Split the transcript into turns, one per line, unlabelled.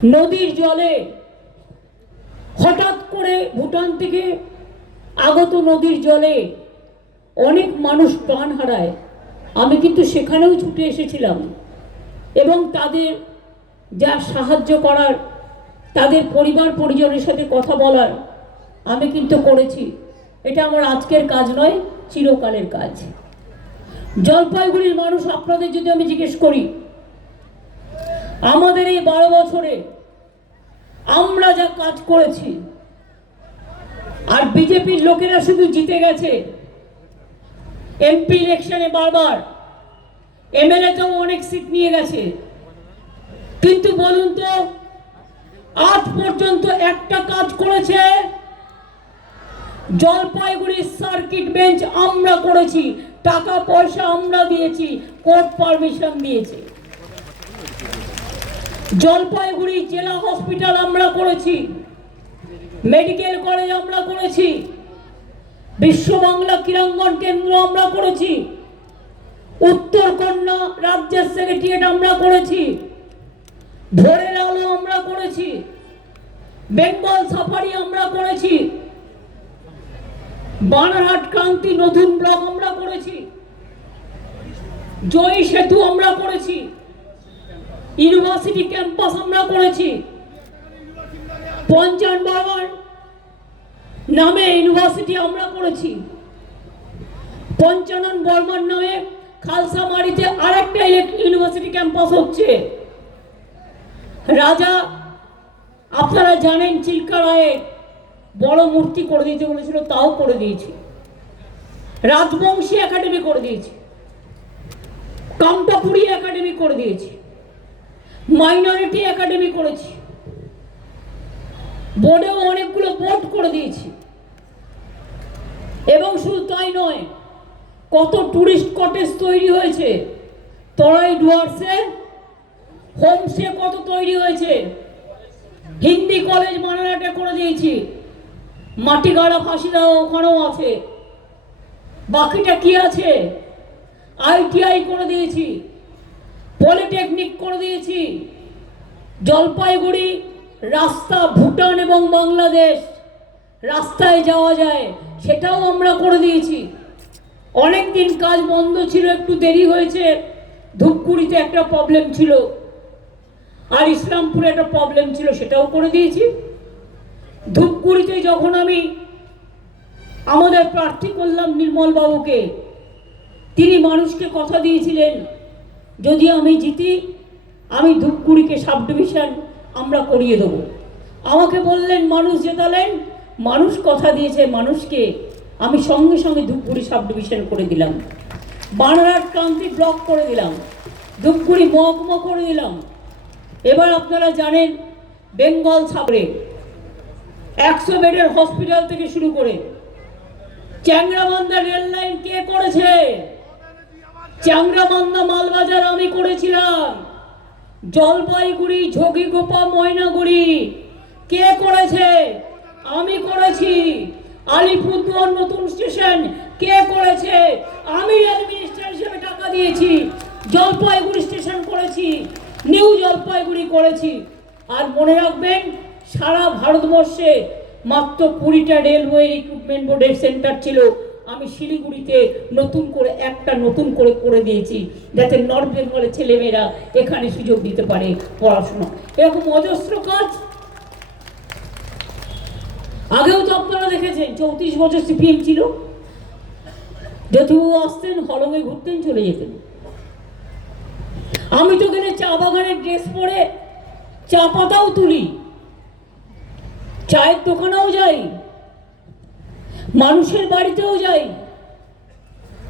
নদীর জলে হঠাৎ করে ভুটান থেকে আগত নদীর জলে অনেক মানুষ প্রাণ হারায়। আমি কিন্তু সেখানেও ছুটে এসেছিলাম এবং তাদের যা সাহায্য করার, তাদের পরিবার পরিজনের সাথে কথা বলার আমি কিন্তু করেছি। এটা আমার আজকের কাজ নয়, চিরকালের কাজ। জলপাইগুড়ির মানুষ আপনাদের যদি আমি জিজ্ঞেস করি আমাদের এই বারো বছরে আমরা যা কাজ করেছি, আর বিজেপির লোকেরা শুধু জিতে গেছে। এমপি ইলেকশনে বারবার এমএলএতেও অনেক সিট নিয়ে গেছে। কিন্তু বলুন তো, আজ পর্যন্ত একটা কাজ করেছে জলপাইগুড়ির সার্কিট বেঞ্চ আমরা করেছি, টাকা পয়সা আমরা দিয়েছি, কোর্ট পারমিশন দিয়েছে। জলপাইগুড়ি জেলা হসপিটাল আমরা করেছি। মেডিকেল কলেজ আমরা করেছি। বিশ্ব বাংলা ক্রীড়াঙ্গন কেন্দ্র আমরা করেছি। উত্তরকন্যা রাজ্যের সেক্রেটারিয়েট আমরা করেছি। ভোরের আলো আমরা করেছি। বেঙ্গল সাফারি আমরা করেছি। বানারহাট ক্রান্তি নতুন ব্লক আমরা করেছি। জয়ী সেতু আমরা করেছি। ইউনিভার্সিটি ক্যাম্পাস আমরা করেছি। পঞ্চান বাবার নামে ইউনিভার্সিটি আমরা করেছি। পঞ্চানন বর্মার নামে খালসামারিতে আরেকটা ইউনিভার্সিটি ক্যাম্পাস হচ্ছে। রাজা, আপনারা জানেন চিল্কা রায়ে বড় মূর্তি করে দিয়েছে বলেছিল, তাও করে দিয়েছি। রাজবংশী একাডেমি করে দিয়েছি। কামটাপুরি একাডেমি করে দিয়েছি। মাইনরিটি একাডেমি করেছি। বোর্ডেও অনেকগুলো বোর্ড করে দিয়েছি। এবং শুধু তাই নয়, কত টুরিস্ট কটেজ তৈরি হয়েছে, তরাই ডুয়ার্সে হোমস্টে কত তৈরি হয়েছে, হিন্দি কলেজ মানারাটে করে দিয়েছি, মাটিগাড়া ফাঁসিদা ওখানেও আছে, বাকিটা কি আছে? আইটিআই করে দিয়েছি। পলিটেকনিক করে দিয়েছি। জলপাইগুড়ি, রাস্তা ভুটান এবং বাংলাদেশ রাস্তায় যাওয়া যায়, সেটাও আমরা করে দিয়েছি। অনেক দিন কাজ বন্ধ ছিল, একটু দেরি হয়েছে, ধূপগুড়িতে একটা প্রবলেম ছিল, আর ইসলামপুরে একটা প্রবলেম ছিল, সেটাও করে দিয়েছি। ধূপগুড়িতে যখন আমি আমাদের প্রার্থী করলাম নির্মলবাবুকে, তিনি মানুষকে কথা দিয়েছিলেন যদি আমি জিতি, আমি ধূপগুড়িকে সাব ডিভিশন আমরা করিয়ে দেবো। আমাকে বললেন, মানুষ জেতালেন। মানুষ কথা দিয়েছে মানুষকে, আমি সঙ্গে সঙ্গে ধূপগুড়ি সাব ডিভিশন করে দিলাম। বানারহাট ক্রান্তি ব্লক করে দিলাম। ধূপগুড়ি মহকুমা করে দিলাম। এবার আপনারা জানেন, বেঙ্গল সাবরে একশো বেডের হসপিটাল থেকে শুরু করে চ্যাংরাবান্ধা রেল লাইন কে করেছে? চ্যাংরাবান্ধা মালবাজার আমি করেছিলাম। জলপাইগুড়ি ঝগিগোপা ময়নাগুড়ি। কে করেছে? আমি করেছি। আলিপুরদুয়ার নতুন স্টেশন। কে করেছে? আমি রেল মিনিস্টার হিসেবে টাকা দিয়েছি। জলপাইগুড়ি স্টেশন করেছি। নিউ জলপাইগুড়ি করেছি। আর মনে রাখবেন, সারা ভারতবর্ষে মাত্র কুড়িটা রেলওয়ে রিক্রুটমেন্ট বোর্ডের সেন্টার ছিল। আমি শিলিগুড়িতে নতুন করে একটা নতুন করে করে দিয়েছি যাতে নর্থ বেঙ্গলের ছেলেমেয়েরা এখানে সুযোগ দিতে পারে পড়াশোনা। এরকম অজস্র কাজ? আগেও তো আপনারা দেখেছেন, চৌত্রিশ বছর সিপিএম ছিল। জ্যোতিবাবু আসতেন হলমে ঘুরতেন, চলে যেতেন। আমি তো এখানে চা বাগানের ড্রেস পরে চা পাতাও তুলি। চায়ের দোকানেও যাই। মানুষের বাড়িতেও যাই।